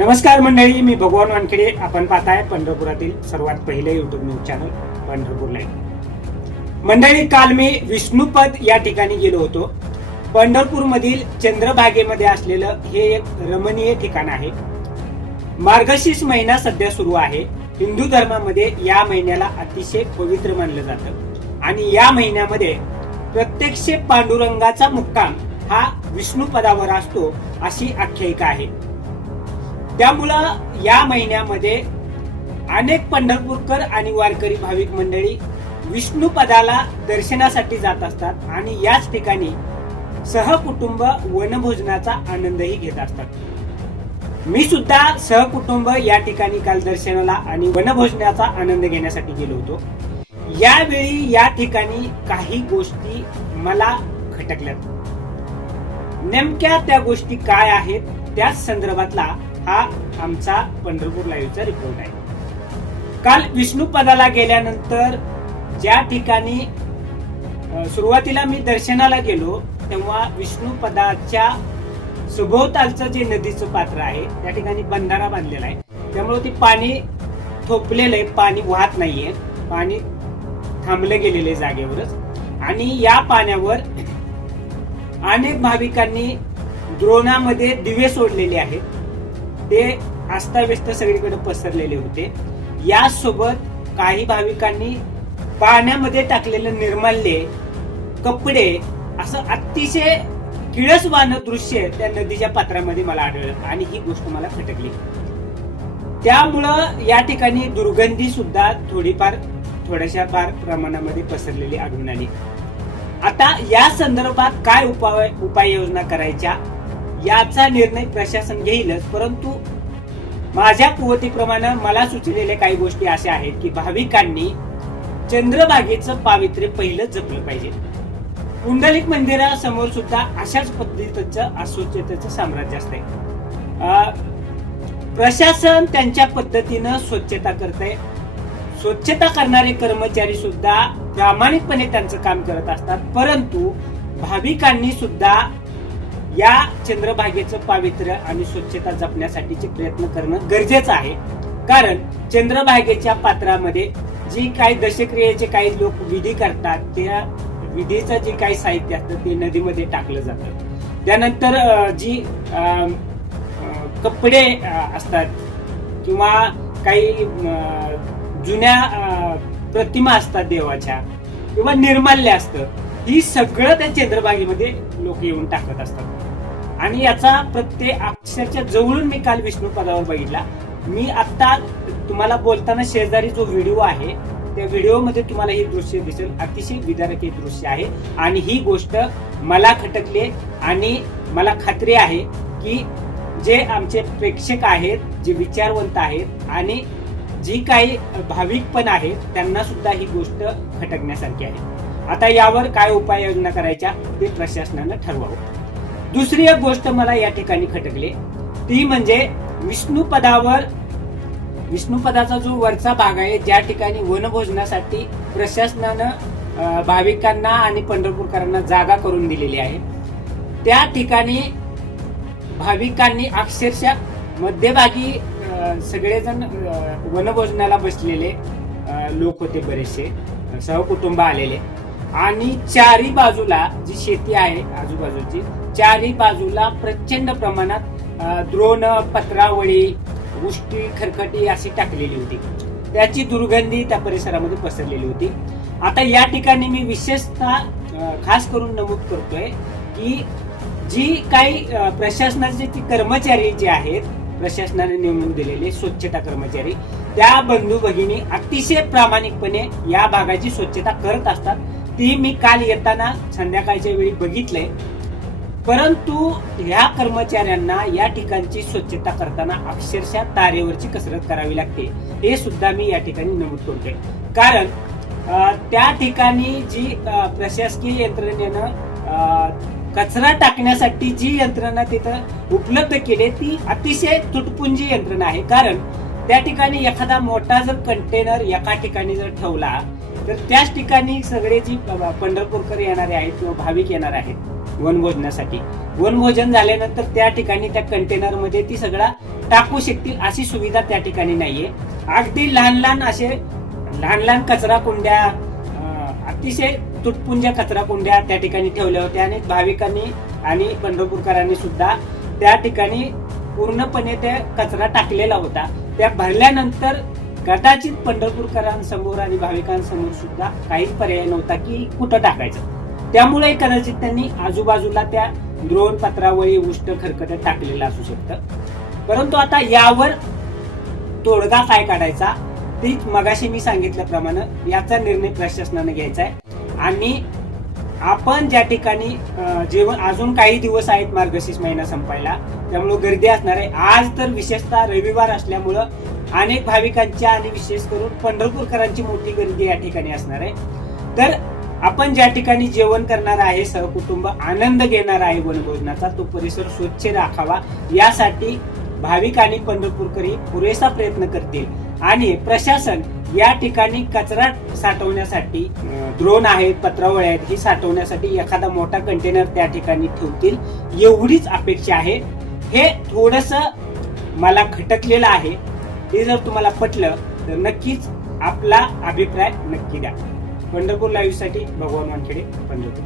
नमस्कार मंडळी मी भगवान वानखेडे. आपण पाहताय पंढरपुरातील सर्वात पहिले YouTube news channel Pandharpur live मंडळी काल मी विष्णुपद या ठिकाणी गेलो होतो. पंढरपूर मधील चंद्रभागेमध्ये असलेलं हे एक रमणीय ठिकाण आहे. मार्गशीर्ष महिना सध्या सुरू आहे. हिंदू धर्मामध्ये या महिन्याला अतिशय पवित्र मानलं जातं. आणि या महिन्यामध्ये प्रत्यक्ष पांडुरंगाचा मुक्काम हा विष्णुपदावर असतो अशी आख्यायिका आहे. त्यामुळं या महिन्यामध्ये अनेक पंढरपूरकर आणि वारकरी भाविक मंडळी विष्णुपदाला दर्शनासाठी जात असतात आणि याच ठिकाणी सहकुटुंब वनभोजनाचा आनंदही घेत असतात. मी सुद्धा सहकुटुंब या ठिकाणी काल दर्शनाला आणि वनभोजनाचा आनंद घेण्यासाठी गेलो होतो. यावेळी या ठिकाणी काही गोष्टी मला खटकल्यात. नेमक्या त्या गोष्टी काय आहेत त्याच संदर्भातला हा आमचा पंढरपूर लाईव्हचा रिपोर्ट आहे. काल विष्णुपदाला गेल्यानंतर ज्या ठिकाणी सुरुवातीला मी दर्शनाला गेलो तेव्हा विष्णुपदाच्या सभोवतालचं जे नदीचं पात्र आहे त्या ठिकाणी बंधारा बांधलेला आहे. त्यामुळे ते पाणी थोपलेलं आहे पाणी वाहत नाहीये. पाणी थांबलं गेलेलं जागेवरच. आणि या पाण्यावर अनेक भाविकांनी द्रोणामध्ये दिवे सोडलेले आहेत. ते अस्ताव्यस्त सगळीकडे पसरलेले होते. यासोबत काही भाविकांनी पाण्यामध्ये टाकलेलं निर्माल्य कपडे असं अतिशय किळसवान दृश्य त्या नदीच्या पात्रामध्ये मला आढळलं आणि ही गोष्ट मला खटकली. त्यामुळं या ठिकाणी दुर्गंधी सुद्धा थोडीफार थोड्याशा फार प्रमाणामध्ये पसरलेली आढळून आली. आता या संदर्भात काय उपाय उपाययोजना करायच्या? याचा निर्णय प्रशासन घेईलच परंतु माझ्या कुवतीप्रमाणे मला सुचलेल्या काही गोष्टी अशा आहेत की भाविकांनी चंद्रभागेचं पावित्र्य पहिलं जपलं पाहिजे. पुंडलिक मंदिरासमोर सुद्धा अशाच पद्धतीचं अस्वच्छतेचं साम्राज्य असते प्रशासन त्यांच्या पद्धतीनं स्वच्छता करते स्वच्छता करणारे कर्मचारी सुद्धा प्रामाणिकपणे त्यांचं काम करत असतात परंतु भाविकांनी सुद्धा या चंद्रभागेचं पावित्र्य आणि स्वच्छता जपण्यासाठीचे प्रयत्न करणं गरजेचं आहे. कारण चंद्रभागेच्या पात्रामध्ये जी काही दशक्रियेचे काही लोक विधी करतात त्या विधीचं जे काही साहित्य असतं ते नदीमध्ये टाकलं जातं. त्यानंतर जी कपडे असतात किंवा काही जुन्या प्रतिमा असतात देवाच्या किंवा निर्माल्य असतं ही सगळं त्या चंद्रभागेमध्ये लोक येऊन टाकत असतात. आणि याचा प्रत्येक अक्षरच्या जवळून मी काल विष्णू पदावर बघितला. मी आता तुम्हाला बोलताना शेजारी जो व्हिडिओ आहे त्या व्हिडिओमध्ये तुम्हाला हे दृश्य दिसेल. अतिशय विदारक हे दृश्य आहे. आणि ही गोष्ट मला खटकली आणि मला खात्री आहे की जे आमचे प्रेक्षक आहेत जे विचारवंत आहेत आणि जी काही भाविक पण आहेत त्यांना सुद्धा ही गोष्ट खटकण्यासारखी आहे. आता यावर काय उपाययोजना करायच्या ते प्रशासनानं ठरवावं. दुसरी एक गोष्ट मला या ठिकाणी खटकली. ती म्हणजे विष्णुपदावर विष्णुपदाचा जो वरचा भाग आहे ज्या ठिकाणी वनभोजनासाठी प्रशासनानं भाविकांना आणि पंढरपूरकरांना जागा करून दिलेली आहे त्या ठिकाणी भाविकांनी अक्षरशः मध्यभागी सगळेजण वनभोजनाला बसलेले लोक होते बरेचसे सहकुटुंब आलेले. आणि चारी बाजूला जी शेती आहे आजूबाजूची चारी बाजूला प्रचंड प्रमाणात द्रोण पत्रावळी उष्टी खरखटी अशी टाकलेली होती. त्याची दुर्गंधी त्या परिसरामध्ये पसरलेली होती. आता या ठिकाणी मी विशेषतः खास करून नमूद करतोय की जी काही प्रशासनाचे जे कर्मचारी जे आहेत प्रशासनाने नेमून दिलेले स्वच्छता कर्मचारी त्या बंधू भगिनी अतिशय प्रामाणिकपणे या भागाची स्वच्छता करत असतात. ती मी काल येताना संध्याकाळच्या वेळी बघितलंय. परंतु ह्या कर्मचाऱ्यांना या ठिकाणची स्वच्छता करताना अक्षरशः तारेवरची कसरत करावी लागते. हे सुद्धा मी या ठिकाणी नमूद करतोय. कारण त्या ठिकाणी जी प्रशासकीय यंत्रणेनं कचरा टाकण्यासाठी जी यंत्रणा तिथं उपलब्ध केली ती अतिशय तुटपुंजी यंत्रणा आहे. कारण त्या ठिकाणी एखादा मोठा जर कंटेनर एका ठिकाणी जर ठेवला तर त्याच ठिकाणी सगळे जी पंढरपूरकर येणारे आहेत किंवा भाविक येणार आहेत वनभोजनासाठी. वनभोजन झाल्यानंतर त्या ठिकाणी त्या कंटेनरमध्ये ती सगळा टाकू शकतील अशी सुविधा त्या ठिकाणी नाहीये. अगदी लहान लहान असे लहान लहान कचरा कुंड्या अतिशय तुटपुंज्या कचरा कुंड्या त्या ठिकाणी ठेवल्या होत्या आणि भाविकांनी आणि पंढरपूरकरांनी सुद्धा त्या ठिकाणी पूर्णपणे त्या कचरा टाकलेला होता. त्या भरल्यानंतर कदाचित पंढरपूरकरांसमोर आणि भाविकांसमोर सुद्धा काही पर्याय नव्हता की कुठं टाकायचं. त्यामुळे कदाचित त्यांनी आजूबाजूला त्या द्रोण पत्रावळी उष्ट खरकट टाकलेलं असू शकतं. परंतु आता यावर तोडगा काय काढायचा तीच मगाशी मी सांगितल्याप्रमाणे याचा निर्णय प्रशासनाने घ्यायचा आहे. आणि आपण ज्या ठिकाणी जेवण अजून काही दिवस आहेत मार्गशीर्ष महिना संपायला त्यामुळे गर्दी असणार आहे. आज तर विशेषतः रविवार असल्यामुळं अनेक भाविकांच्या आणि विशेष करून पंढरपूरकरांची मोठी गर्दी या ठिकाणी असणार आहे. तर आपण ज्या ठिकाणी जेवण करणार आहे सहकुटुंब आनंद घेणार आहे वनभोजनाचा तो परिसर स्वच्छ राखावा. यासाठी भाविक आणि पंढरपूरकरी पुरेसा प्रयत्न करतील. आणि प्रशासन या ठिकाणी कचरा साठवण्यासाठी ड्रोन द्रोण आहेत पत्रावळ आहेत ही साठवण्यासाठी एखादा मोठा कंटेनर त्या ठिकाणी ठेवतील. एवढीच अपेक्षा आहे. हे थोडस मला खटकलेलं आहे. हे जर तुम्हाला पटलं तर नक्कीच आपला अभिप्राय नक्की द्या. पंढरपूर लाईव्हसाठी भगवान वानखेडे पंढरपूर.